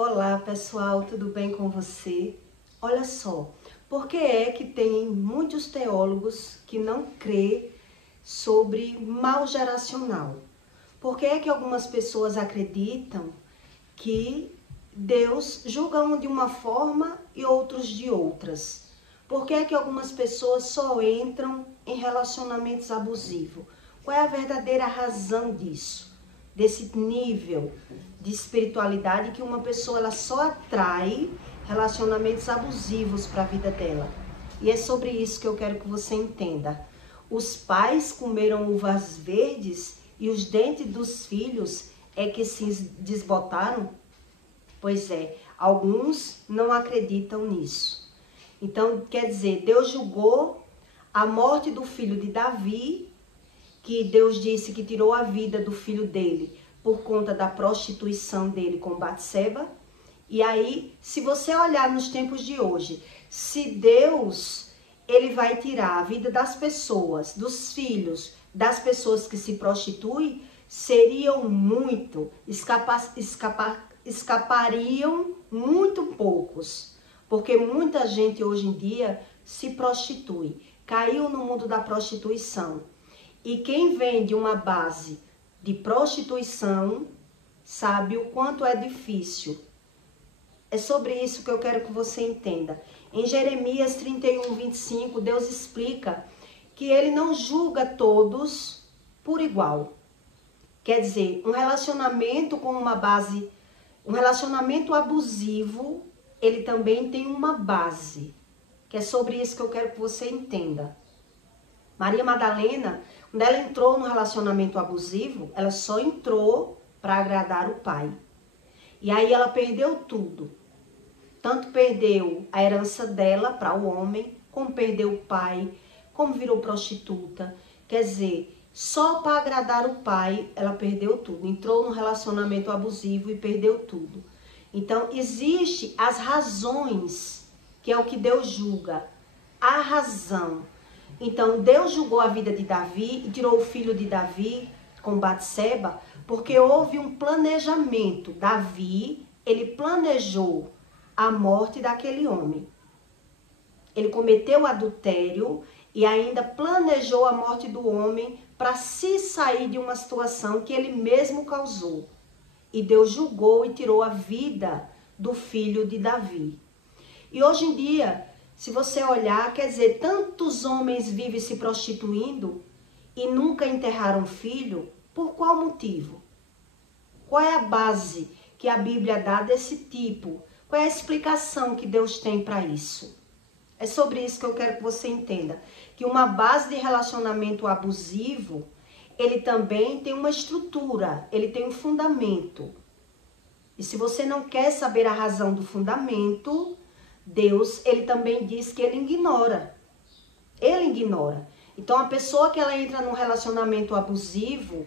Olá pessoal, tudo bem com você? Olha só, por que é que tem muitos teólogos que não crê sobre mal geracional? Por que é que algumas pessoas acreditam que Deus julga um de uma forma e outros de outras? Por que é que algumas pessoas só entram em relacionamentos abusivos? Qual é a verdadeira razão disso? Desse nível de espiritualidade que uma pessoa ela só atrai relacionamentos abusivos para a vida dela. E é sobre isso que eu quero que você entenda. Os pais comeram uvas verdes e os dentes dos filhos é que se desbotaram? Pois é, alguns não acreditam nisso. Então, quer dizer, Deus julgou a morte do filho de Davi, que Deus disse que tirou a vida do filho dele por conta da prostituição dele com Batseba. E aí, se você olhar nos tempos de hoje, se Deus, ele vai tirar a vida das pessoas, dos filhos, das pessoas que se prostituem, seriam muito, escapariam muito poucos. Porque muita gente hoje em dia se prostitui, caiu no mundo da prostituição. E quem vem de uma base de prostituição sabe o quanto é difícil. É sobre isso que eu quero que você entenda. Em Jeremias 31, 25, Deus explica que ele não julga todos por igual. Quer dizer, um relacionamento com uma base, um relacionamento abusivo, ele também tem uma base. Que é sobre isso que eu quero que você entenda. Maria Madalena, quando ela entrou no relacionamento abusivo, ela só entrou para agradar o pai. E aí ela perdeu tudo. Tanto perdeu a herança dela para o homem, como perdeu o pai, como virou prostituta. Quer dizer, só para agradar o pai, ela perdeu tudo. Entrou no relacionamento abusivo e perdeu tudo. Então, existe as razões, que é o que Deus julga. A razão. Então, Deus julgou a vida de Davi e tirou o filho de Davi com Batseba, porque houve um planejamento. Davi, ele planejou a morte daquele homem. Ele cometeu adultério e ainda planejou a morte do homem para se sair de uma situação que ele mesmo causou. E Deus julgou e tirou a vida do filho de Davi. E hoje em dia, se você olhar, quer dizer, tantos homens vivem se prostituindo e nunca enterraram filho, por qual motivo? Qual é a base que a Bíblia dá desse tipo? Qual é a explicação que Deus tem para isso? É sobre isso que eu quero que você entenda. Que uma base de relacionamento abusivo, ele também tem uma estrutura, ele tem um fundamento. E se você não quer saber a razão do fundamento, Deus, ele também diz que ele ignora. Ele ignora. Então, a pessoa que ela entra num relacionamento abusivo,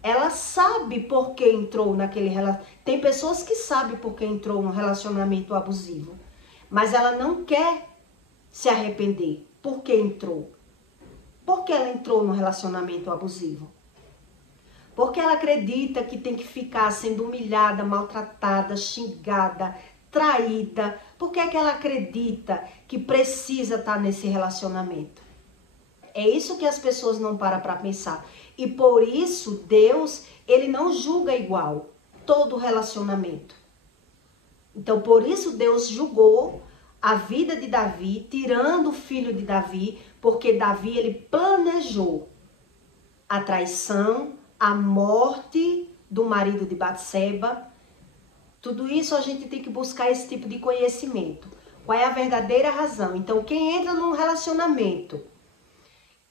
ela sabe por que entrou naquele relacionamento. Tem pessoas que sabem por que entrou num relacionamento abusivo, mas ela não quer se arrepender. Por que entrou? Por que ela entrou num relacionamento abusivo? Porque ela acredita que tem que ficar sendo humilhada, maltratada, xingada, traída. Por que é que ela acredita que precisa estar nesse relacionamento? É isso que as pessoas não param para pensar. E por isso Deus, ele não julga igual todo relacionamento. Então por isso Deus julgou a vida de Davi, tirando o filho de Davi, porque Davi ele planejou a traição, a morte do marido de Batseba. Tudo isso a gente tem que buscar esse tipo de conhecimento. Qual é a verdadeira razão? Então, quem entra num relacionamento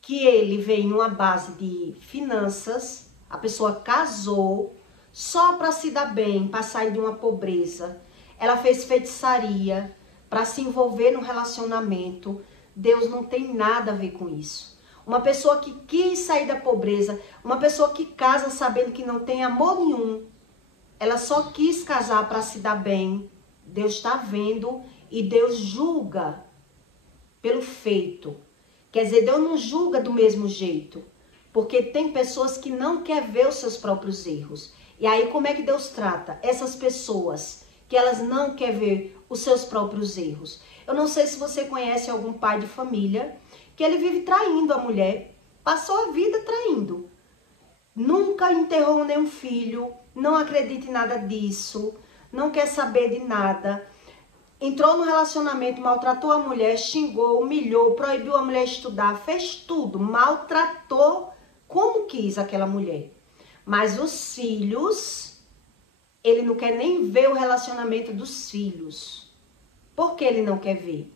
que ele vem numa base de finanças, a pessoa casou só para se dar bem, para sair de uma pobreza, ela fez feitiçaria para se envolver num relacionamento, Deus não tem nada a ver com isso. Uma pessoa que quis sair da pobreza, uma pessoa que casa sabendo que não tem amor nenhum, ela só quis casar para se dar bem. Deus está vendo e Deus julga pelo feito. Quer dizer, Deus não julga do mesmo jeito. Porque tem pessoas que não querem ver os seus próprios erros. E aí como é que Deus trata? Essas pessoas que elas não querem ver os seus próprios erros. Eu não sei se você conhece algum pai de família que ele vive traindo a mulher, passou a vida traindo. Nunca enterrou nenhum filho, não acredita em nada disso, não quer saber de nada. Entrou no relacionamento, maltratou a mulher, xingou, humilhou, proibiu a mulher estudar, fez tudo, maltratou como quis aquela mulher. Mas os filhos, ele não quer nem ver o relacionamento dos filhos. Por que ele não quer ver?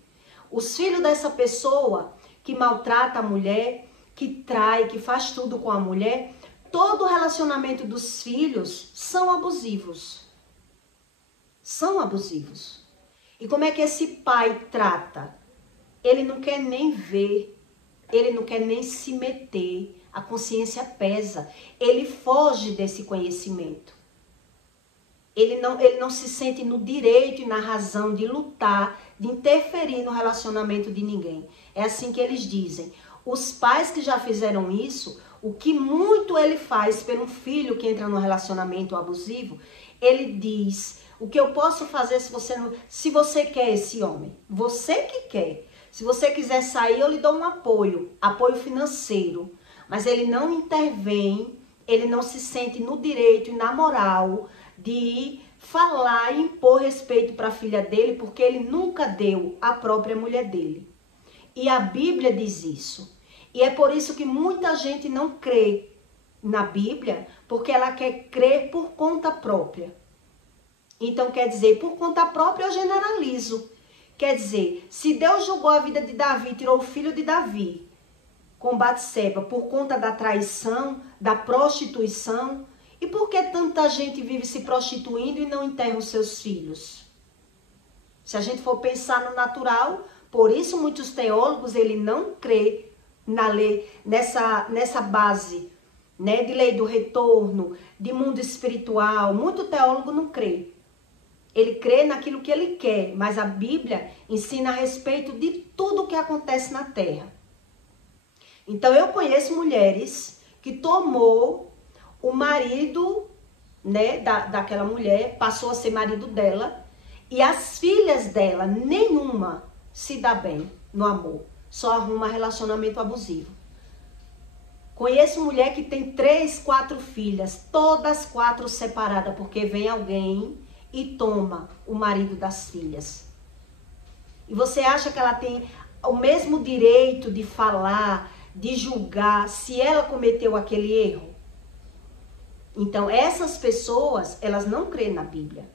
Os filhos dessa pessoa que maltrata a mulher, que trai, que faz tudo com a mulher, todo o relacionamento dos filhos são abusivos. São abusivos. E como é que esse pai trata? Ele não quer nem ver, ele não quer nem se meter, a consciência pesa. Ele foge desse conhecimento. Ele não se sente no direito e na razão de lutar, de interferir no relacionamento de ninguém. É assim que eles dizem. Os pais que já fizeram isso, o que muito ele faz pelo filho que entra no relacionamento abusivo, ele diz: o que eu posso fazer se você quer esse homem? Você que quer. Se você quiser sair, eu lhe dou um apoio financeiro. Mas ele não intervém, ele não se sente no direito e na moral de falar e impor respeito para a filha dele, porque ele nunca deu a própria mulher dele. E a Bíblia diz isso. E é por isso que muita gente não crê na Bíblia, porque ela quer crer por conta própria. Então, quer dizer, por conta própria eu generalizo. Quer dizer, se Deus julgou a vida de Davi, tirou o filho de Davi com Batseba por conta da traição, da prostituição, e por que tanta gente vive se prostituindo e não enterra os seus filhos? Se a gente for pensar no natural, por isso muitos teólogos, ele não crê na lei, nessa base, né, de lei do retorno, de mundo espiritual. Muito teólogo não crê. Ele crê naquilo que ele quer, mas a Bíblia ensina a respeito de tudo o que acontece na terra. Então eu conheço mulheres que tomou o marido, né, daquela mulher, passou a ser marido dela, e as filhas dela, nenhuma se dá bem no amor, só arruma relacionamento abusivo. Conheço mulher que tem 3, 4 filhas, todas 4 separadas, porque vem alguém e toma o marido das filhas. E você acha que ela tem o mesmo direito de falar, de julgar, se ela cometeu aquele erro? Então, essas pessoas, elas não creem na Bíblia.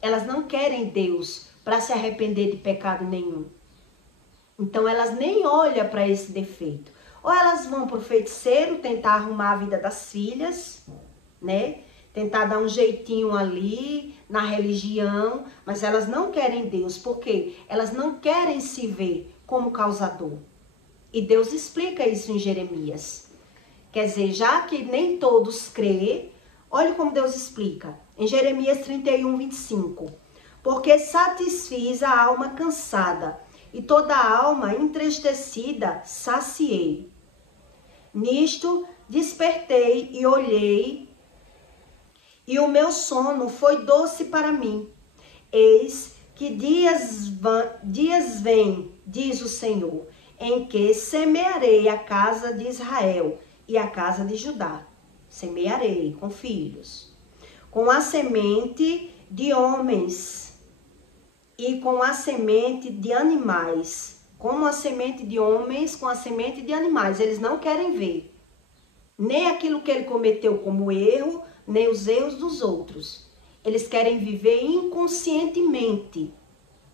Elas não querem Deus para se arrepender de pecado nenhum. Então, elas nem olham para esse defeito. Ou elas vão para o feiticeiro tentar arrumar a vida das filhas, né? Tentar dar um jeitinho ali na religião, mas elas não querem Deus. Por quê? Elas não querem se ver como causador. E Deus explica isso em Jeremias. Quer dizer, já que nem todos crêem, olha como Deus explica. Em Jeremias 31, 25. Porque satisfiz a alma cansada, e toda a alma entristecida saciei. Nisto despertei e olhei, e o meu sono foi doce para mim. Eis que dias vêm, diz o Senhor, em que semearei a casa de Israel e a casa de Judá. Semearei com filhos, com a semente de homens e com a semente de animais. Como a semente de homens, com a semente de animais. Eles não querem ver nem aquilo que ele cometeu como erro, nem os erros dos outros. Eles querem viver inconscientemente,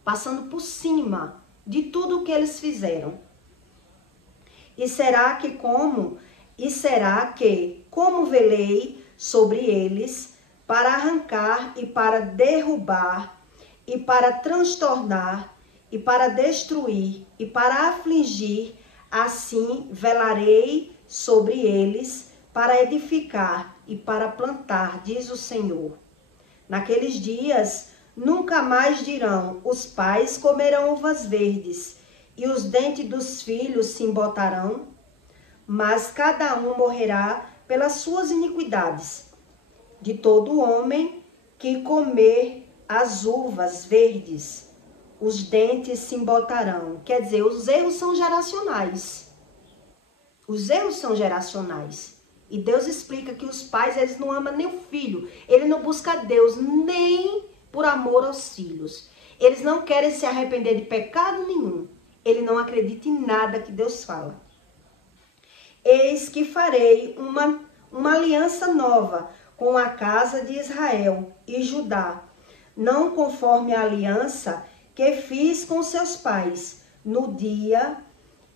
passando por cima de tudo o que eles fizeram. E será que como velei sobre eles para arrancar e para derrubar e para transtornar e para destruir e para afligir, assim velarei sobre eles para edificar e para plantar, diz o Senhor. Naqueles dias nunca mais dirão: os pais comerão uvas verdes e os dentes dos filhos se embotarão, mas cada um morrerá pelas suas iniquidades. De todo homem que comer as uvas verdes, os dentes se embotarão. Quer dizer, os erros são geracionais. Os erros são geracionais. E Deus explica que os pais, eles não amam nem o filho. Ele não busca Deus nem por amor aos filhos. Eles não querem se arrepender de pecado nenhum. Ele não acredita em nada que Deus fala. Eis que farei uma aliança nova com a casa de Israel e Judá, não conforme a aliança que fiz com seus pais, no dia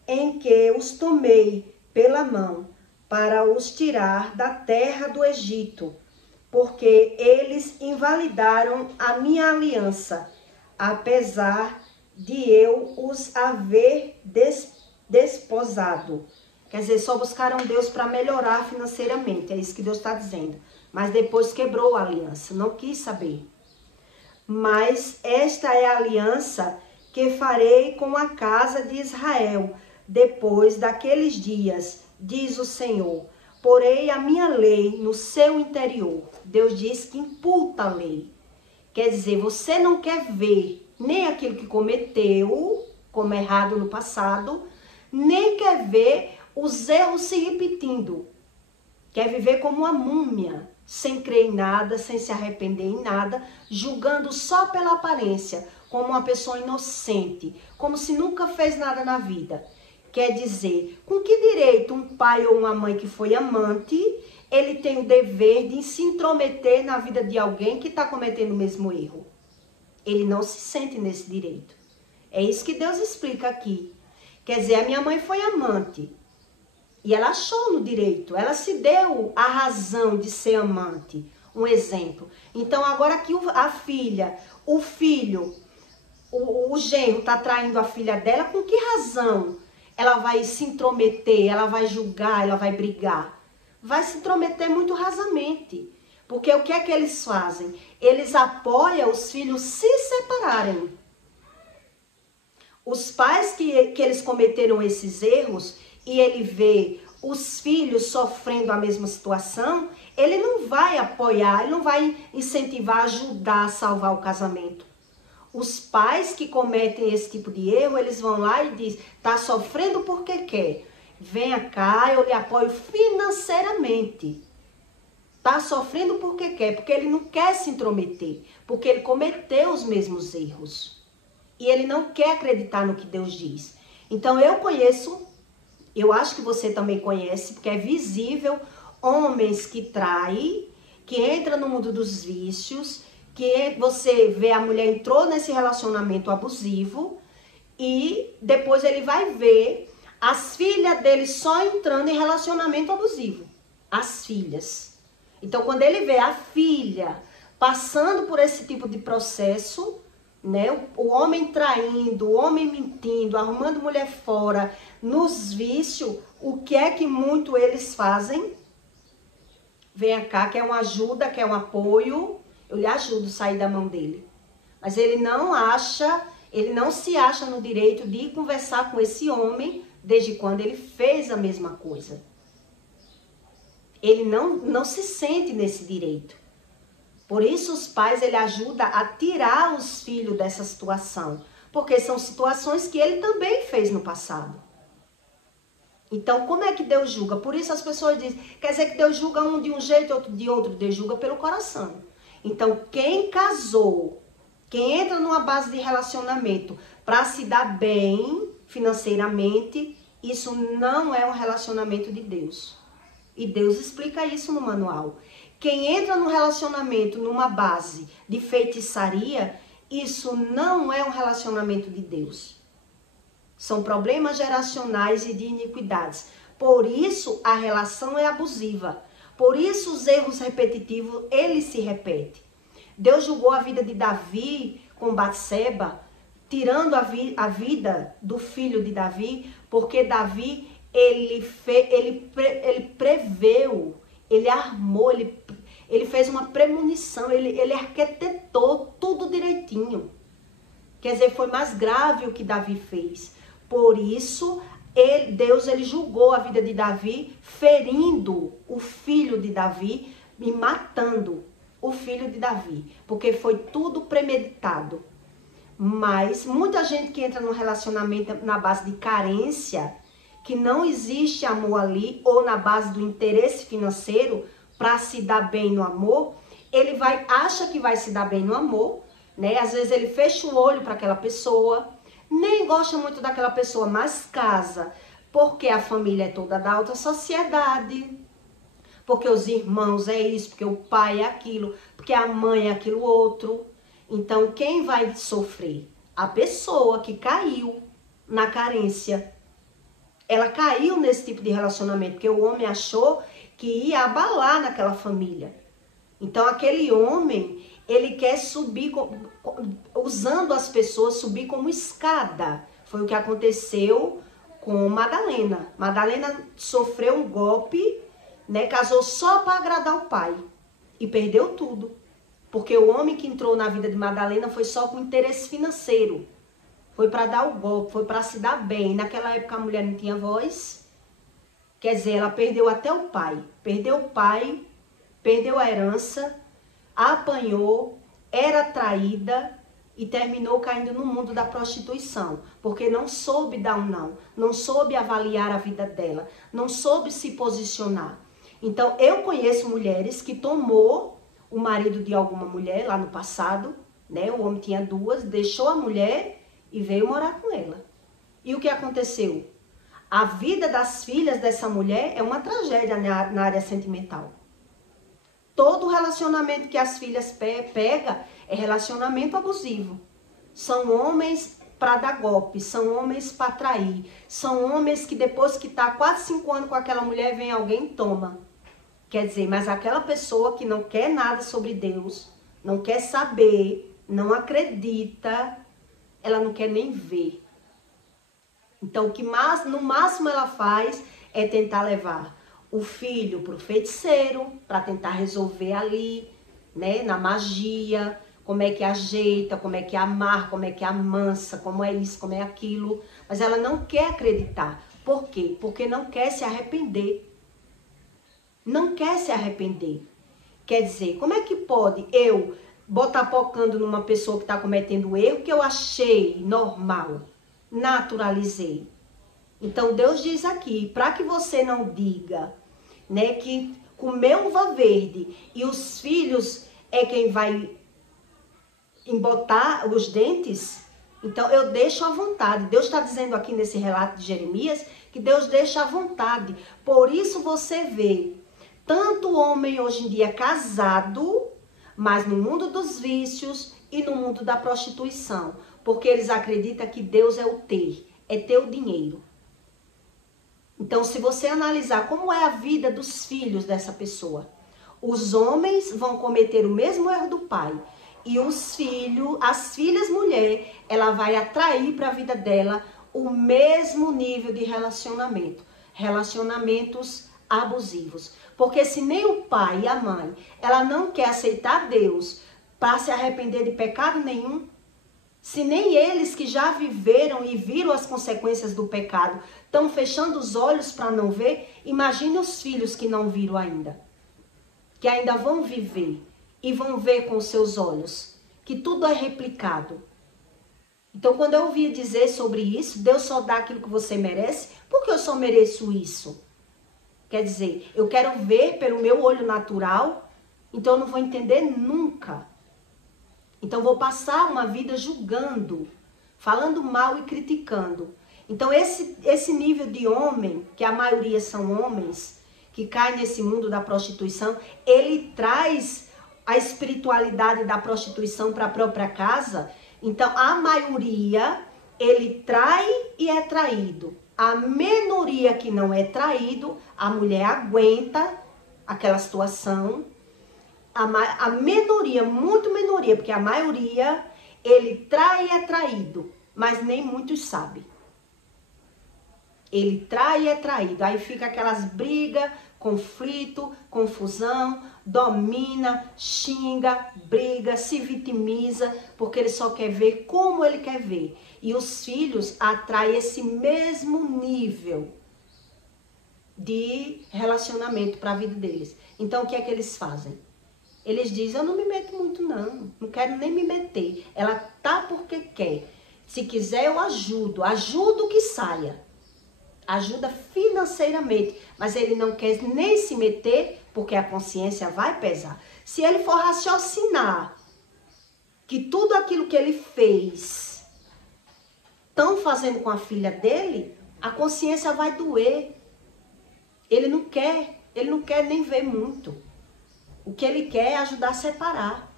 em que os tomei pela mão, para os tirar da terra do Egito, porque eles invalidaram a minha aliança, apesar de eu os haver desposado. Quer dizer, só buscaram Deus para melhorar financeiramente, é isso que Deus está dizendo. Mas depois quebrou a aliança, não quis saber. Mas esta é a aliança que farei com a casa de Israel, depois daqueles dias, diz o Senhor. Porei a minha lei no seu interior. Deus diz que imputa a lei. Quer dizer, você não quer ver nem aquilo que cometeu, como errado no passado, nem quer ver os erros se repetindo. Quer viver como uma múmia, sem crer em nada, sem se arrepender em nada, julgando só pela aparência, como uma pessoa inocente, como se nunca fez nada na vida. Quer dizer, com que direito um pai ou uma mãe que foi amante, ele tem o dever de se intrometer na vida de alguém que está cometendo o mesmo erro? Ele não se sente nesse direito. É isso que Deus explica aqui. Quer dizer, a minha mãe foi amante. E ela achou no direito, ela se deu a razão de ser amante. Um exemplo. Então, agora que a filha, o filho, o genro está traindo a filha dela, com que razão ela vai se intrometer, ela vai julgar, ela vai brigar? Vai se intrometer muito rasamente. Porque o que é que eles fazem? Eles apoiam os filhos se separarem. Os pais que eles cometeram esses erros, e ele vê os filhos sofrendo a mesma situação, ele não vai apoiar, ele não vai incentivar, ajudar a salvar o casamento. Os pais que cometem esse tipo de erro, eles vão lá e dizem, tá sofrendo porque quer. Venha cá, eu lhe apoio financeiramente. Tá sofrendo porque quer, porque ele não quer se intrometer, porque ele cometeu os mesmos erros. E ele não quer acreditar no que Deus diz. Então eu conheço, eu acho que você também conhece, porque é visível, homens que traem, que entram no mundo dos vícios, que você vê a mulher entrou nesse relacionamento abusivo e depois ele vai ver as filhas dele só entrando em relacionamento abusivo. As filhas. Então, quando ele vê a filha passando por esse tipo de processo, né, o homem traindo, o homem mentindo, arrumando mulher fora, nos vícios, o que é que muito eles fazem? Venha cá, quer uma ajuda, quer um apoio, eu lhe ajudo a sair da mão dele. Mas ele não se acha no direito de ir conversar com esse homem desde quando ele fez a mesma coisa. Ele não se sente nesse direito. Por isso os pais, ele ajuda a tirar os filhos dessa situação. Porque são situações que ele também fez no passado. Então, como é que Deus julga? Por isso as pessoas dizem, quer dizer que Deus julga um de um jeito, outro de outro. Deus julga pelo coração. Então, quem casou, quem entra numa base de relacionamento para se dar bem financeiramente, isso não é um relacionamento de Deus. E Deus explica isso no manual. Quem entra no relacionamento numa base de feitiçaria, isso não é um relacionamento de Deus. São problemas geracionais e de iniquidades. Por isso a relação é abusiva. Por isso os erros repetitivos, eles se repetem. Deus julgou a vida de Davi com Batseba, tirando a vida do filho de Davi, porque Davi, ele preveu, ele armou, ele fez uma premonição, ele arquitetou tudo direitinho. Quer dizer, foi mais grave o que Davi fez. Por isso, Deus julgou a vida de Davi, ferindo o filho de Davi e matando. o filho de Davi, porque foi tudo premeditado. Mas muita gente que entra num relacionamento na base de carência, que não existe amor ali, ou na base do interesse financeiro para se dar bem no amor, ele acha que vai se dar bem no amor, né? Às vezes ele fecha o olho para aquela pessoa, nem gosta muito daquela pessoa, mas casa, porque a família é toda da alta sociedade, porque os irmãos é isso, porque o pai é aquilo, porque a mãe é aquilo outro. Então, quem vai sofrer? A pessoa que caiu na carência. Ela caiu nesse tipo de relacionamento, porque o homem achou que ia abalar naquela família. Então, aquele homem, ele quer subir, usando as pessoas, subir como escada. Foi o que aconteceu com Madalena. Madalena sofreu um golpe, né, casou só para agradar o pai e perdeu tudo. Porque o homem que entrou na vida de Madalena foi só com interesse financeiro. Foi para dar o golpe, foi para se dar bem. Naquela época a mulher não tinha voz. Quer dizer, ela perdeu até o pai. Perdeu o pai, perdeu a herança, apanhou, era traída e terminou caindo no mundo da prostituição. Porque não soube dar um não. Não soube avaliar a vida dela. Não soube se posicionar. Então, eu conheço mulheres que tomou o marido de alguma mulher lá no passado, né? O homem tinha duas, deixou a mulher e veio morar com ela. E o que aconteceu? A vida das filhas dessa mulher é uma tragédia na área sentimental. Todo relacionamento que as filhas pegam é relacionamento abusivo. São homens para dar golpe, são homens para trair, são homens que depois que tá quase 5 anos com aquela mulher, vem alguém e toma. Quer dizer, mas aquela pessoa que não quer nada sobre Deus, não quer saber, não acredita, ela não quer nem ver. Então, o que no máximo ela faz é tentar levar o filho para o feiticeiro, para tentar resolver ali, né, na magia, como é que ajeita, como é que amarra, como é que amansa, como é isso, como é aquilo. Mas ela não quer acreditar. Por quê? Porque não quer se arrepender. Não quer se arrepender. Quer dizer, como é que pode eu botar pocando numa pessoa que está cometendo erro que eu achei normal, naturalizei? Então Deus diz aqui, para que você não diga, né, que comeu uva verde e os filhos é quem vai embotar os dentes, então eu deixo à vontade. Deus está dizendo aqui nesse relato de Jeremias que Deus deixa à vontade. Por isso você vê tanto homem hoje em dia casado, mas no mundo dos vícios e no mundo da prostituição. Porque eles acreditam que Deus é ter o dinheiro. Então, se você analisar como é a vida dos filhos dessa pessoa, os homens vão cometer o mesmo erro do pai. E os filhos, as filhas mulher, ela vai atrair para a vida dela o mesmo nível de relacionamento. Relacionamentos abusivos. Porque se nem o pai e a mãe, ela não quer aceitar Deus para se arrepender de pecado nenhum, se nem eles que já viveram e viram as consequências do pecado estão fechando os olhos para não ver, imagine os filhos que não viram ainda, que ainda vão viver e vão ver com os seus olhos, que tudo é replicado. Então, quando eu ouvi dizer sobre isso, Deus só dá aquilo que você merece, porque eu só mereço isso. Quer dizer, eu quero ver pelo meu olho natural, então eu não vou entender nunca. Então vou passar uma vida julgando, falando mal e criticando. Então esse nível de homem, que a maioria são homens, que caem nesse mundo da prostituição, ele traz a espiritualidade da prostituição para a própria casa. Então a maioria, ele trai e é traído. A minoria que não é traído, a mulher aguenta aquela situação. A minoria, muito minoria, porque a maioria, ele trai e é traído, mas nem muitos sabem. Ele trai e é traído. Aí fica aquelas brigas, conflito, confusão, domina, xinga, briga, se vitimiza, porque ele só quer ver como ele quer ver. E os filhos atraem esse mesmo nível de relacionamento para a vida deles. Então, o que é que eles fazem? Eles dizem, eu não me meto muito não quero nem me meter. Ela tá porque quer. Se quiser eu ajudo que saia. Ajuda financeiramente, mas ele não quer nem se meter porque a consciência vai pesar. Se ele for raciocinar que tudo aquilo que ele fez estão fazendo com a filha dele, a consciência vai doer. Ele não quer nem ver muito. O que ele quer é ajudar a separar.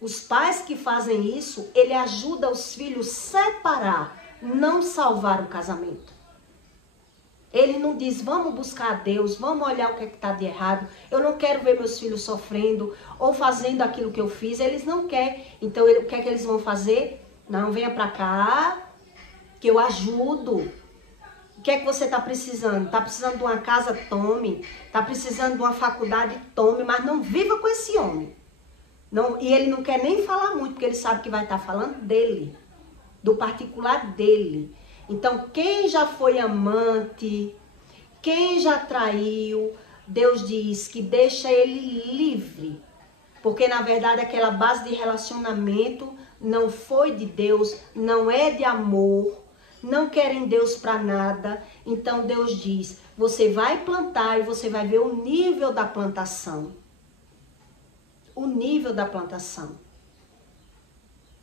Os pais que fazem isso, ele ajuda os filhos a separar, não salvar o casamento. Ele não diz, vamos buscar a Deus, vamos olhar o que está de errado. Eu não quero ver meus filhos sofrendo ou fazendo aquilo que eu fiz. Eles não querem. Então, o que é que eles vão fazer? Não, venha para cá, que eu ajudo. O que é que você está precisando? Está precisando de uma casa? Tome. Está precisando de uma faculdade? Tome. Mas não viva com esse homem. Não, e ele não quer nem falar muito, porque ele sabe que vai estar falando dele, do particular dele. Então, quem já foi amante, quem já traiu, Deus diz que deixa ele livre. Porque, na verdade, aquela base de relacionamento não foi de Deus, não é de amor, não querem Deus para nada. Então, Deus diz, você vai plantar e você vai ver o nível da plantação. O nível da plantação.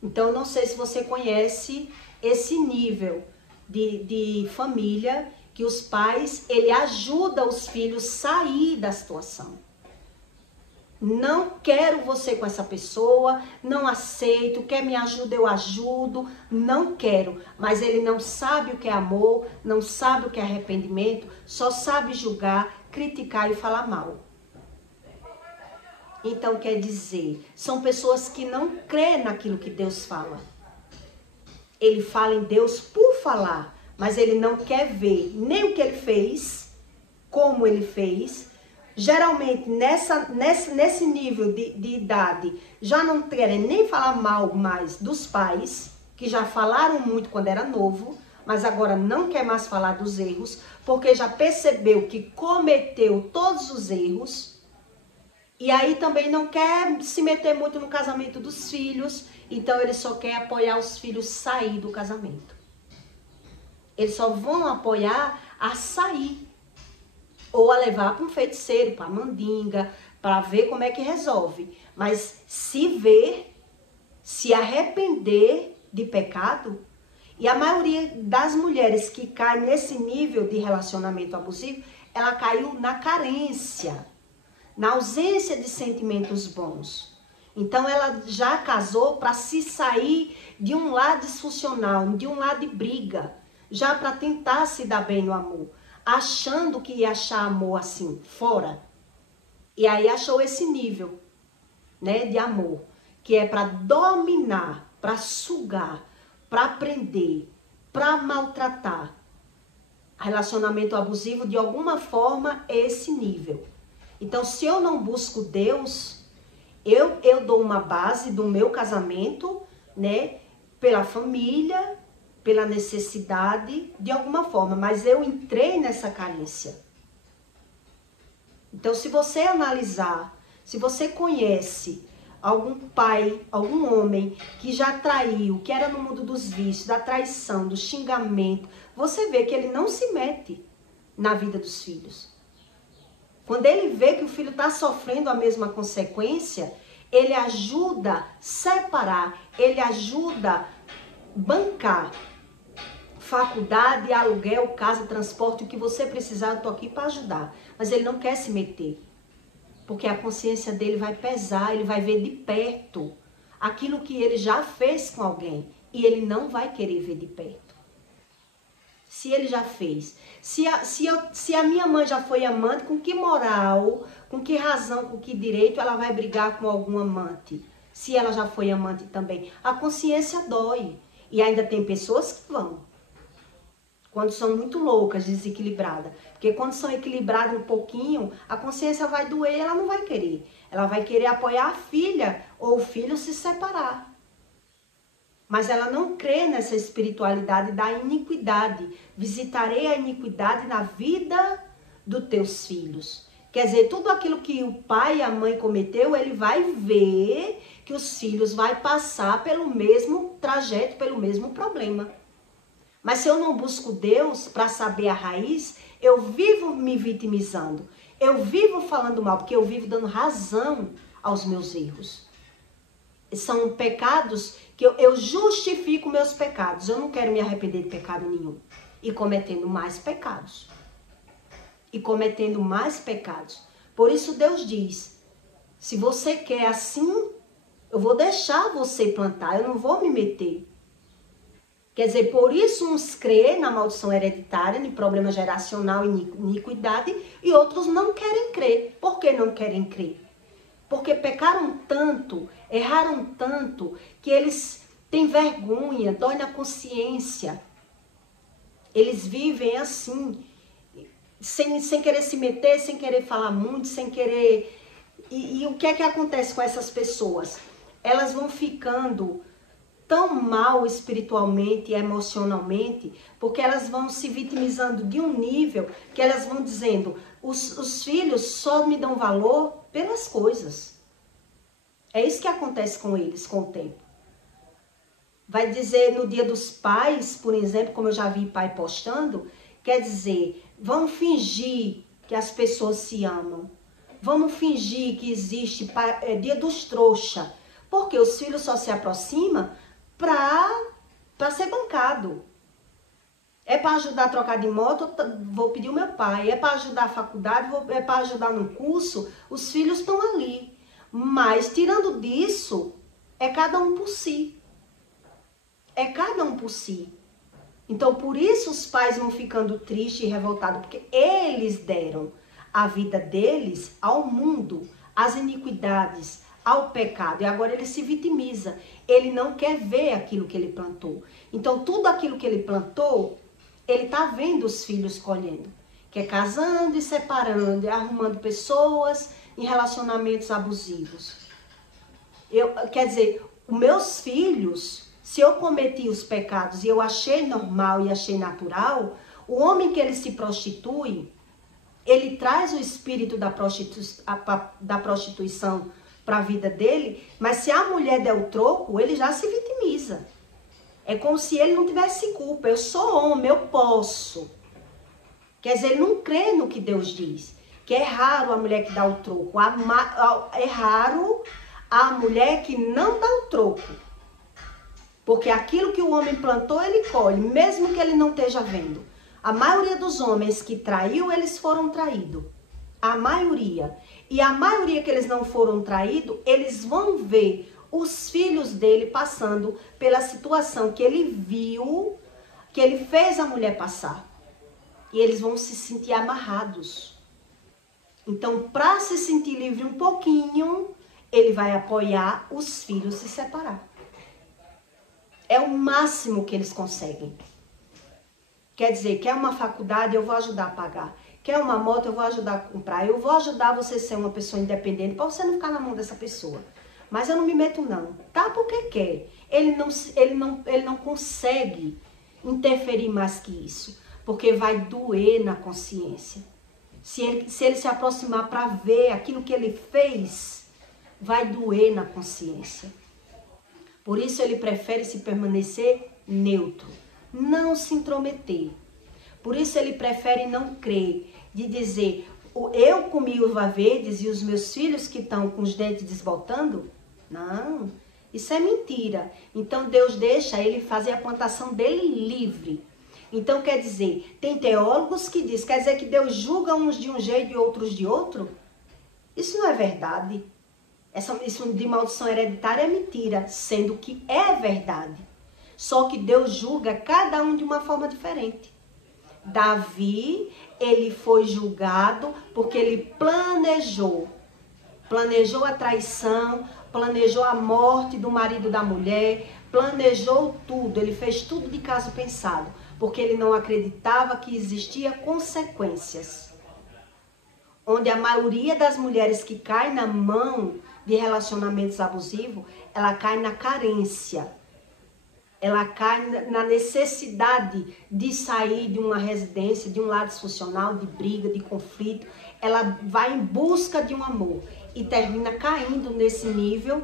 Então, não sei se você conhece esse nível de família que os pais, ele ajuda os filhos a sair da situação. Não quero você com essa pessoa, não aceito, quer me ajuda, eu ajudo, não quero. Mas ele não sabe o que é amor, não sabe o que é arrependimento, só sabe julgar, criticar e falar mal. Então, quer dizer, são pessoas que não crêem naquilo que Deus fala. Ele fala em Deus por falar, mas ele não quer ver nem o que ele fez, como ele fez. Geralmente, nesse nível de idade, já não querem nem falar mal mais dos pais, que já falaram muito quando era novo, mas agora não quer mais falar dos erros, porque já percebeu que cometeu todos os erros. E aí também não quer se meter muito no casamento dos filhos, então ele só quer apoiar os filhos a sair do casamento. Eles só vão apoiar a sair, ou a levar para um feiticeiro, para a mandinga, para ver como é que resolve. Mas se ver, se arrepender de pecado, e a maioria das mulheres que caem nesse nível de relacionamento abusivo, ela caiu na carência, na ausência de sentimentos bons. Então, ela já casou para se sair de um lar disfuncional, de um lar de briga, já para tentar se dar bem no amor, achando que ia achar amor assim, fora. E aí achou esse nível, né, de amor, que é para dominar, para sugar, para prender, para maltratar. Relacionamento abusivo, de alguma forma, é esse nível. Então, se eu não busco Deus, eu dou uma base do meu casamento, né, pela família, pela necessidade, de alguma forma, mas eu entrei nessa carência. Então, se você analisar, se você conhece algum pai, algum homem que já traiu, que era no mundo dos vícios, da traição, do xingamento, você vê que ele não se mete na vida dos filhos. Quando ele vê que o filho está sofrendo a mesma consequência, ele ajuda a separar, ele ajuda a bancar faculdade, aluguel, casa, transporte, o que você precisar, eu estou aqui para ajudar. Mas ele não quer se meter, porque a consciência dele vai pesar, ele vai ver de perto aquilo que ele já fez com alguém e ele não vai querer ver de perto. Se ele já fez, se a minha mãe já foi amante, com que moral, com que razão, com que direito ela vai brigar com algum amante? Se ela já foi amante também. A consciência dói. E ainda tem pessoas que vão. Quando são muito loucas, desequilibradas. Porque quando são equilibradas um pouquinho, a consciência vai doer e ela não vai querer. Ela vai querer apoiar a filha ou o filho se separar. Mas ela não crê nessa espiritualidade da iniquidade. Visitarei a iniquidade na vida dos teus filhos. Quer dizer, tudo aquilo que o pai e a mãe cometeu, ele vai ver que os filhos vão passar pelo mesmo trajeto, pelo mesmo problema. Mas se eu não busco Deus para saber a raiz, eu vivo me vitimizando. Eu vivo falando mal, porque eu vivo dando razão aos meus erros. São pecados que eu justifico meus pecados. Eu não quero me arrepender de pecado nenhum. E cometendo mais pecados. E cometendo mais pecados. Por isso Deus diz, se você quer assim, eu vou deixar você plantar, eu não vou me meter. Quer dizer, por isso uns creem na maldição hereditária, em problema geracional e iniquidade, e outros não querem crer. Por que não querem crer? Porque pecaram tanto, erraram tanto, que eles têm vergonha, dói na consciência. Eles vivem assim, sem querer se meter, sem querer falar muito, sem querer... E o que é que acontece com essas pessoas? Elas vão ficando tão mal espiritualmente e emocionalmente, porque elas vão se vitimizando de um nível que elas vão dizendo, os filhos só me dão valor pelas coisas. É isso que acontece com eles com o tempo. Vai dizer no dia dos pais, por exemplo, como eu já vi pai postando, quer dizer, vamos fingir que as pessoas se amam. Vamos fingir que existe dia dos trouxa. Porque os filhos só se aproximam para ser bancado. É para ajudar a trocar de moto, vou pedir o meu pai. É para ajudar a faculdade, é para ajudar no curso. Os filhos estão ali. Mas, tirando disso, é cada um por si. É cada um por si. Então, por isso os pais vão ficando tristes e revoltados, porque eles deram a vida deles ao mundo, às iniquidades, ao pecado. E agora ele se vitimiza. Ele não quer ver aquilo que ele plantou. Então, tudo aquilo que ele plantou, ele está vendo os filhos colhendo. Que é casando e separando, e arrumando pessoas em relacionamentos abusivos. Quer dizer, os meus filhos... Se eu cometi os pecados e eu achei normal e achei natural, o homem que ele se prostitui, ele traz o espírito da prostituição para a vida dele, mas se a mulher der o troco, ele já se vitimiza. É como se ele não tivesse culpa. Eu sou homem, eu posso. Quer dizer, ele não crê no que Deus diz. Que é raro a mulher que dá o troco. É raro a mulher que não dá o troco. Porque aquilo que o homem plantou, ele colhe, mesmo que ele não esteja vendo. A maioria dos homens que traiu, eles foram traídos. A maioria. E a maioria que eles não foram traídos, eles vão ver os filhos dele passando pela situação que ele viu, que ele fez a mulher passar. E eles vão se sentir amarrados. Então, para se sentir livre um pouquinho, ele vai apoiar os filhos se separar. É o máximo que eles conseguem. Quer dizer, quer uma faculdade, eu vou ajudar a pagar. Quer uma moto, eu vou ajudar a comprar. Eu vou ajudar você a ser uma pessoa independente, para você não ficar na mão dessa pessoa. Mas eu não me meto não. Tá porque quer. Ele não consegue interferir mais que isso. Porque vai doer na consciência. Se ele se aproximar para ver aquilo que ele fez, vai doer na consciência. Por isso ele prefere se permanecer neutro, não se intrometer. Por isso ele prefere não crer, de dizer, eu comi uva verdes e os meus filhos que estão com os dentes desbotando? Não, isso é mentira. Então Deus deixa ele fazer a plantação dele livre. Então quer dizer, tem teólogos que dizem, quer dizer que Deus julga uns de um jeito e outros de outro? Isso não é verdade. Isso de maldição hereditária é mentira, sendo que é verdade. Só que Deus julga cada um de uma forma diferente. Davi, ele foi julgado porque ele planejou a traição, planejou a morte do marido da mulher, planejou tudo, ele fez tudo de caso pensado, porque ele não acreditava que existia consequências. Onde a maioria das mulheres que caem na mão de relacionamentos abusivos, ela cai na carência. Ela cai na necessidade de sair de uma residência, de um lar disfuncional, de briga, de conflito. ela vai em busca de um amor e termina caindo nesse nível,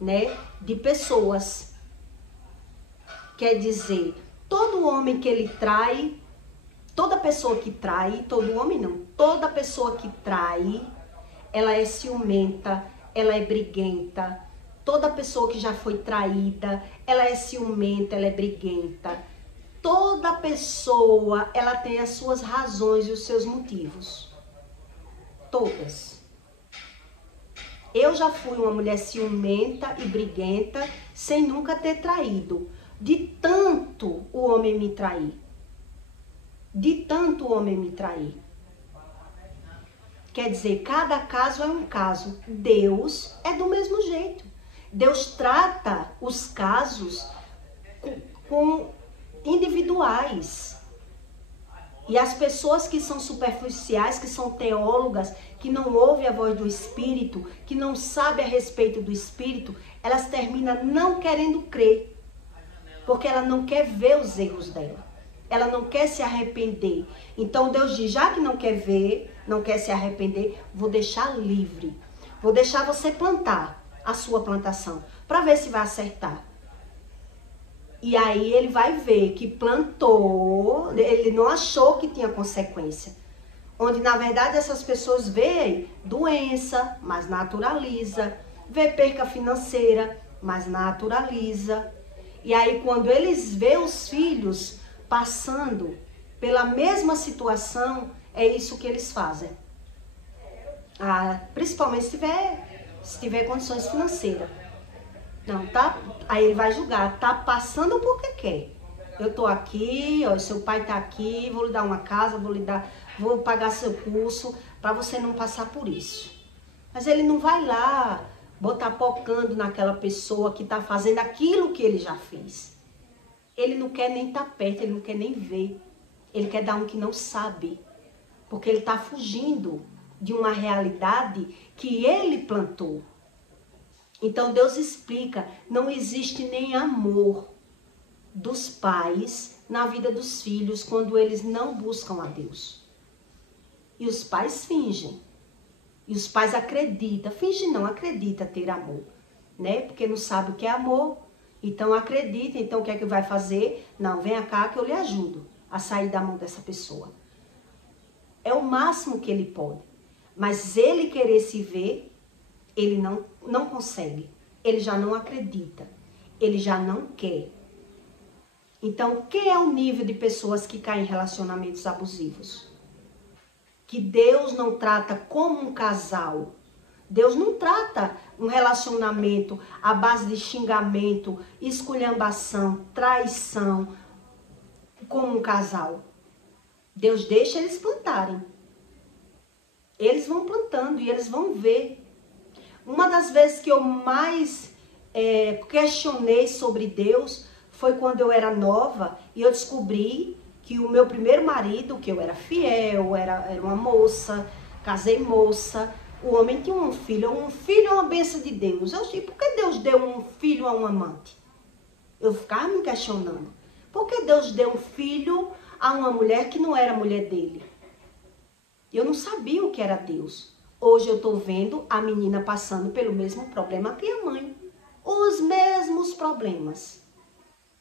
né, de pessoas. Quer dizer, todo homem que ele trai, toda pessoa que trai, todo homem não, toda pessoa que trai, ela é ciumenta, ela é briguenta. Toda pessoa que já foi traída, ela é ciumenta, ela é briguenta. Toda pessoa, ela tem as suas razões e os seus motivos. Todas. Eu já fui uma mulher ciumenta e briguenta, sem nunca ter traído. De tanto o homem me trair. De tanto o homem me trair. Quer dizer, cada caso é um caso. Deus é do mesmo jeito. Deus trata os casos com individuais. E as pessoas que são superficiais, que são teólogas, que não ouvem a voz do Espírito, que não sabem a respeito do Espírito, elas terminam não querendo crer. Porque ela não quer ver os erros dela. Ela não quer se arrepender. Então Deus diz, já que não quer ver, não quer se arrepender, vou deixar livre. Vou deixar você plantar a sua plantação, para ver se vai acertar. E aí ele vai ver que plantou, ele não achou que tinha consequência. Onde na verdade essas pessoas veem doença, mas naturaliza. Vê perca financeira, mas naturaliza. E aí quando eles veem os filhos passando pela mesma situação, é isso que eles fazem. Principalmente se tiver condições financeiras. Não, tá? Aí ele vai julgar, tá passando porque quer. Eu tô aqui, ó, seu pai tá aqui, vou lhe dar uma casa, vou pagar seu curso para você não passar por isso. Mas ele não vai lá botar pocando naquela pessoa que tá fazendo aquilo que ele já fez. Ele não quer nem estar perto, ele não quer nem ver. Ele quer dar um que não sabe. Porque ele tá fugindo de uma realidade que ele plantou. Então Deus explica, não existe nem amor dos pais na vida dos filhos quando eles não buscam a Deus. E os pais fingem. E os pais acreditam. Fingem não, acredita ter amor. Né? Porque não sabe o que é amor. Então acredita. Então o que é que vai fazer? Não, venha cá que eu lhe ajudo a sair da mão dessa pessoa. É o máximo que ele pode. Mas ele querer se ver, ele não consegue. Ele já não acredita. Ele já não quer. Então, o que é o nível de pessoas que caem em relacionamentos abusivos? Que Deus não trata como um casal. Deus não trata um relacionamento à base de xingamento, esculhambação, traição, como um casal. Deus deixa eles plantarem. Eles vão plantando e eles vão ver. Uma das vezes que eu mais questionei sobre Deus foi quando eu era nova e eu descobri que o meu primeiro marido, que eu era fiel, era uma moça, casei moça, o homem tinha um filho é uma bênção de Deus. Eu disse, por que Deus deu um filho a um amante? Eu ficava me questionando. Por que Deus deu um filho a uma mulher que não era mulher dele? Eu não sabia o que era Deus. Hoje eu estou vendo a menina passando pelo mesmo problema que a mãe. Os mesmos problemas.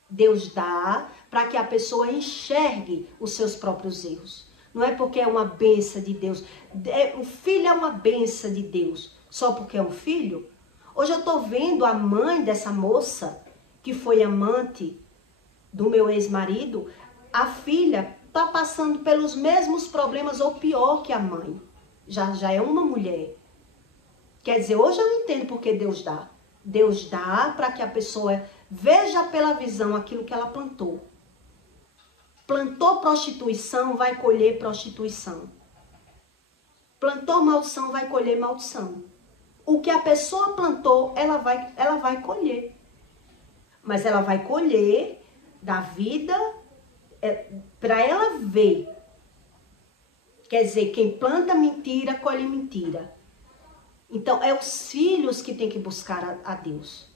Deus dá para que a pessoa enxergue os seus próprios erros. Não é porque é uma bênção de Deus. O filho é uma bênção de Deus. Só porque é um filho? Hoje eu estou vendo a mãe dessa moça, que foi amante do meu ex-marido, a filha está passando pelos mesmos problemas ou pior que a mãe. Já é uma mulher. Quer dizer, hoje eu entendo porque Deus dá. Deus dá para que a pessoa veja pela visão aquilo que ela plantou. Plantou prostituição, vai colher prostituição. Plantou maldição, vai colher maldição. O que a pessoa plantou, ela vai colher. Mas ela vai colher da vida para ela ver. Quer dizer, quem planta mentira, colhe mentira. Então, é os filhos que tem que buscar a Deus.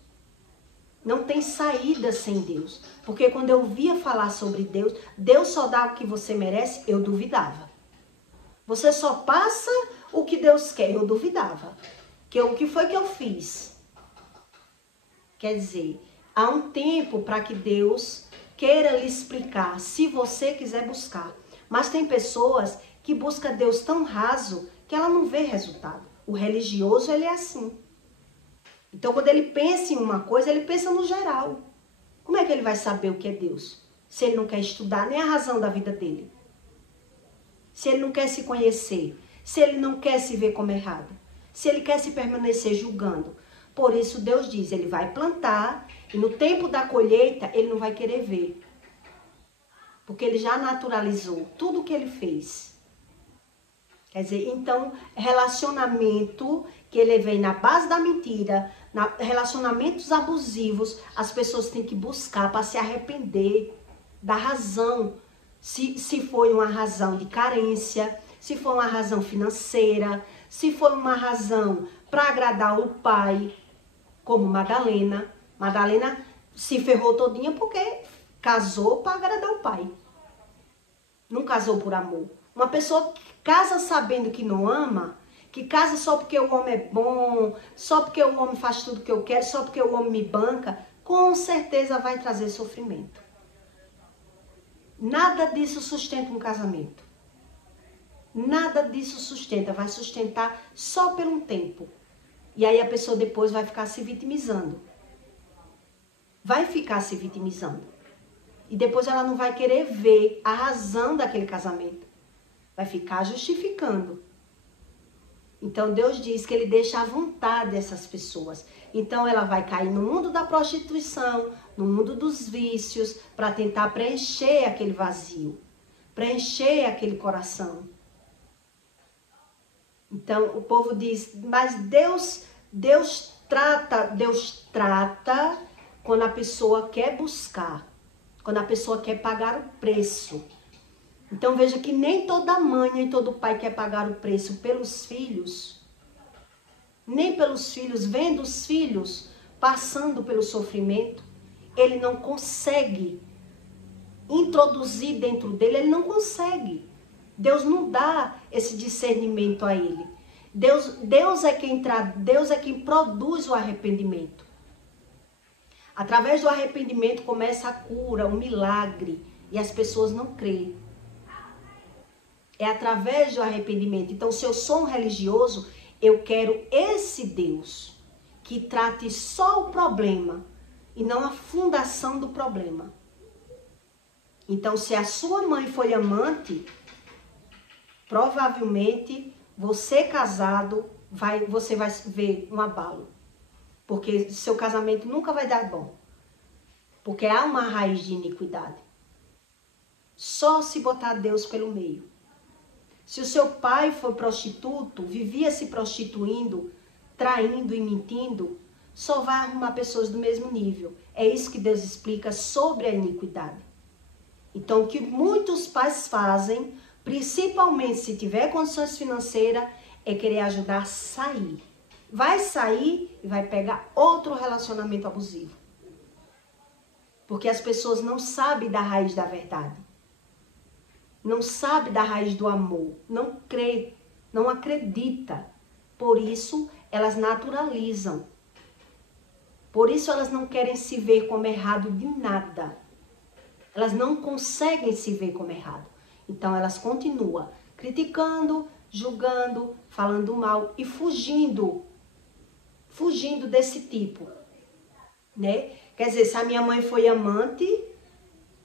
Não tem saída sem Deus. Porque quando eu via falar sobre Deus, Deus só dá o que você merece, eu duvidava. Você só passa que Deus quer? Eu duvidava. O que foi que eu fiz? Quer dizer, há um tempo para que Deus queira lhe explicar, se você quiser buscar. Mas tem pessoas que buscam Deus tão raso que ela não vê resultado. O religioso, ele é assim. Então, quando ele pensa em uma coisa, ele pensa no geral. Como é que ele vai saber o que é Deus? Se ele não quer estudar nem a razão da vida dele. Se ele não quer se conhecer. Se ele não quer se ver como errado. Se ele quer se permanecer julgando. Por isso, Deus diz, ele vai plantar e no tempo da colheita, ele não vai querer ver. Porque ele já naturalizou tudo o que ele fez. Quer dizer, então, relacionamento que ele vem na base da mentira, relacionamentos abusivos, as pessoas têm que buscar para se arrepender da razão. Se foi uma razão de carência, se foi uma razão financeira, se foi uma razão para agradar o pai, como Madalena. Madalena se ferrou todinha porque casou para agradar o pai. Não casou por amor. Uma pessoa que casa sabendo que não ama, que casa só porque o homem é bom, só porque o homem faz tudo que eu quero, só porque o homem me banca, com certeza vai trazer sofrimento. Nada disso sustenta um casamento. Nada disso sustenta, vai sustentar só por um tempo. E aí a pessoa depois vai ficar se vitimizando. Vai ficar se vitimizando. E depois ela não vai querer ver a razão daquele casamento. Vai ficar justificando. Então Deus diz que ele deixa à vontade essas pessoas. Então ela vai cair no mundo da prostituição, no mundo dos vícios, para tentar preencher aquele vazio, preencher aquele coração. Então o povo diz, mas Deus trata quando a pessoa quer buscar, quando a pessoa quer pagar o preço. Então veja que nem toda mãe, nem todo pai quer pagar o preço pelos filhos, nem pelos filhos, vendo os filhos passando pelo sofrimento, ele não consegue introduzir dentro dele, ele não consegue. Deus não dá esse discernimento a ele. Deus é quem produz o arrependimento. Através do arrependimento começa a cura, o milagre, e as pessoas não creem. É através do arrependimento. Então, se eu sou um religioso, eu quero esse Deus que trate só o problema e não a fundação do problema. Então, se a sua mãe foi amante, provavelmente você casado, você vai ver um abalo. Porque seu casamento nunca vai dar bom. Porque há uma raiz de iniquidade. Só se botar Deus pelo meio. Se o seu pai foi prostituto, vivia se prostituindo, traindo e mentindo, só vai arrumar pessoas do mesmo nível. É isso que Deus explica sobre a iniquidade. Então, o que muitos pais fazem, principalmente se tiver condições financeiras, é querer ajudar a sair. Vai sair e vai pegar outro relacionamento abusivo. Porque as pessoas não sabem da raiz da verdade. Não sabe da raiz do amor, não crê, não acredita. Por isso, elas naturalizam. Por isso, elas não querem se ver como errado de nada. Elas não conseguem se ver como errado. Então, elas continuam criticando, julgando, falando mal e fugindo desse tipo, né? Quer dizer, se a minha mãe foi amante,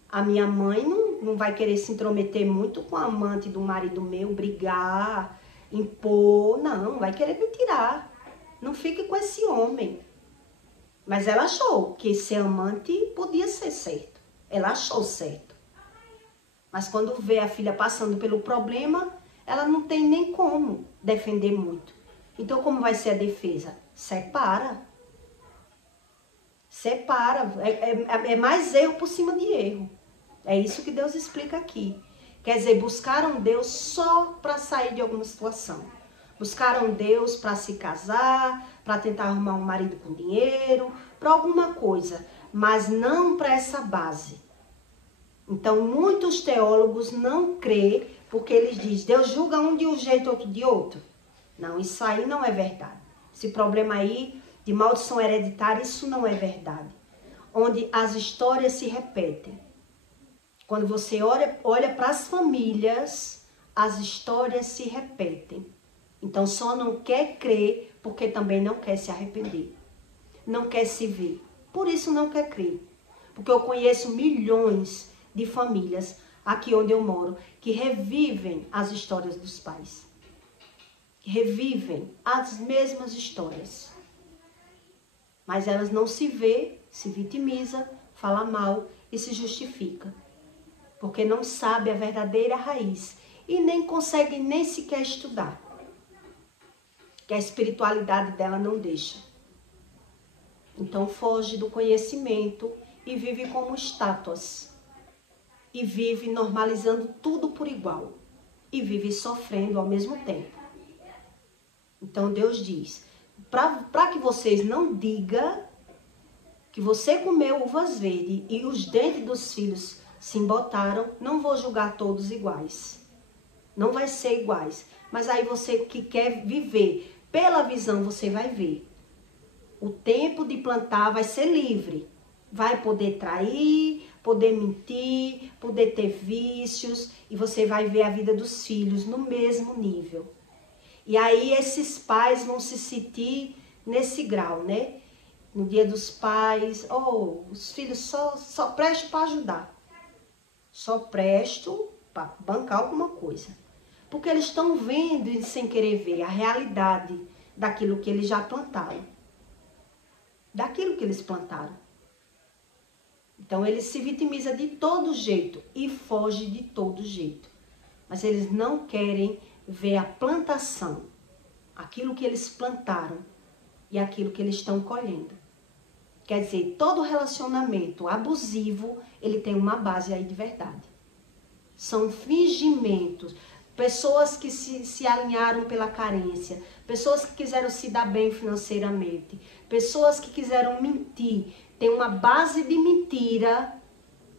a minha mãe não vai querer se intrometer muito com a amante do marido meu, brigar, impor, não, vai querer me tirar. Não fique com esse homem. Mas ela achou que ser amante podia ser certo. Ela achou certo. Mas quando vê a filha passando pelo problema, ela não tem nem como defender muito. Então, como vai ser a defesa? Separa. Separa. É mais erro por cima de erro. É isso que Deus explica aqui. Quer dizer, buscaram Deus só para sair de alguma situação. Buscaram Deus para se casar, para tentar arrumar um marido com dinheiro, para alguma coisa, mas não para essa base. Então, muitos teólogos não crêem, porque eles dizem, Deus julga um de um jeito, outro de outro. Não, isso aí não é verdade. Esse problema aí de maldição hereditária, isso não é verdade. Onde as histórias se repetem. Quando você olha para as famílias, as histórias se repetem. Então só não quer crer porque também não quer se arrepender. Não quer se ver. Por isso não quer crer. Porque eu conheço milhões de famílias aqui onde eu moro que revivem as histórias dos pais. Revivem as mesmas histórias. Mas elas não se vê, se vitimiza, fala mal e se justifica. Porque não sabe a verdadeira raiz e nem consegue nem sequer estudar. Que a espiritualidade dela não deixa. Então foge do conhecimento e vive como estátuas. E vive normalizando tudo por igual. E vive sofrendo ao mesmo tempo. Então Deus diz, para que vocês não digam que você comeu uvas verdes e os dentes dos filhos se embotaram, não vou julgar todos iguais. Não vai ser iguais. Mas aí você que quer viver pela visão, você vai ver. O tempo de plantar vai ser livre. Vai poder trair, poder mentir, poder ter vícios. E você vai ver a vida dos filhos no mesmo nível. E aí esses pais vão se sentir nesse grau, né? No dia dos pais, os filhos só prestam para ajudar. Só prestam para bancar alguma coisa. Porque eles estão vendo e sem querer ver a realidade daquilo que eles já plantaram. Daquilo que eles plantaram. Então eles se vitimizam de todo jeito e fogem de todo jeito. Mas eles não querem ver a plantação, aquilo que eles plantaram e aquilo que eles estão colhendo. Quer dizer, todo relacionamento abusivo, ele tem uma base aí de verdade. São fingimentos, pessoas que se alinharam pela carência, pessoas que quiseram se dar bem financeiramente, pessoas que quiseram mentir, tem uma base de mentira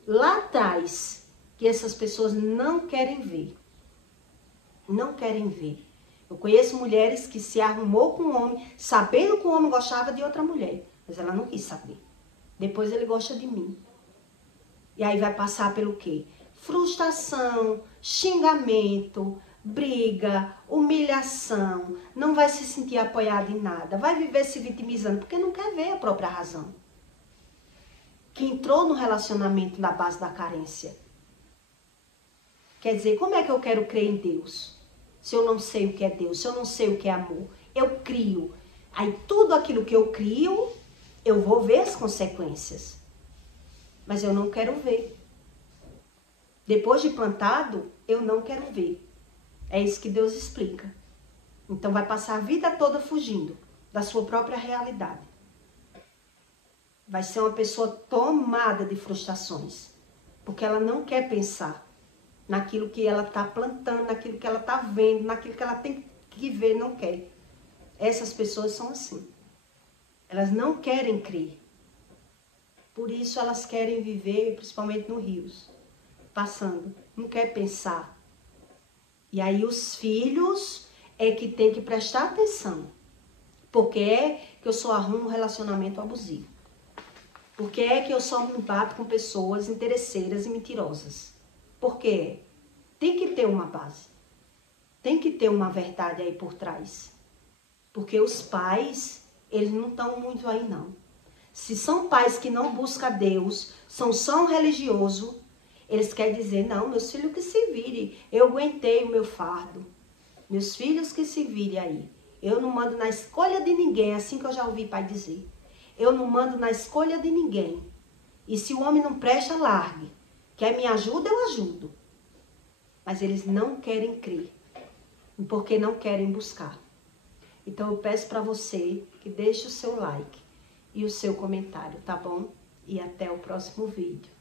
lá atrás que essas pessoas não querem ver. Não querem ver. Eu conheço mulheres que se arrumou com um homem, sabendo que o homem gostava de outra mulher, mas ela não quis saber. Depois ele gosta de mim. E aí vai passar pelo quê? Frustração, xingamento, briga, humilhação. Não vai se sentir apoiada em nada. Vai viver se vitimizando porque não quer ver a própria razão. Que entrou no relacionamento na base da carência. Quer dizer, como é que eu quero crer em Deus? Se eu não sei o que é Deus, se eu não sei o que é amor. Eu crio. Aí tudo aquilo que eu crio, eu vou ver as consequências. Mas eu não quero ver. Depois de plantado, eu não quero ver. É isso que Deus explica. Então vai passar a vida toda fugindo da sua própria realidade. Vai ser uma pessoa tomada de frustrações. Porque ela não quer pensar naquilo que ela está plantando, naquilo que ela está vendo, naquilo que ela tem que ver, não quer. Essas pessoas são assim. Elas não querem crer. Por isso elas querem viver, principalmente no Rios, passando. Não quer pensar. E aí os filhos é que tem que prestar atenção. Porque é que eu só arrumo um relacionamento abusivo. Porque é que eu só me bato com pessoas interesseiras e mentirosas. Porque tem que ter uma base. Tem que ter uma verdade aí por trás. Porque os pais, eles não estão muito aí não. Se são pais que não buscam Deus, são só um religioso, eles querem dizer, não, meus filhos que se virem. Eu aguentei o meu fardo. Meus filhos que se virem aí. Eu não mando na escolha de ninguém, assim que eu já ouvi pai dizer. Eu não mando na escolha de ninguém. E se o homem não presta, largue. Quer me ajuda, eu ajudo. Mas eles não querem crer. Porque não querem buscar. Então eu peço para você que deixe o seu like e o seu comentário, tá bom? E até o próximo vídeo.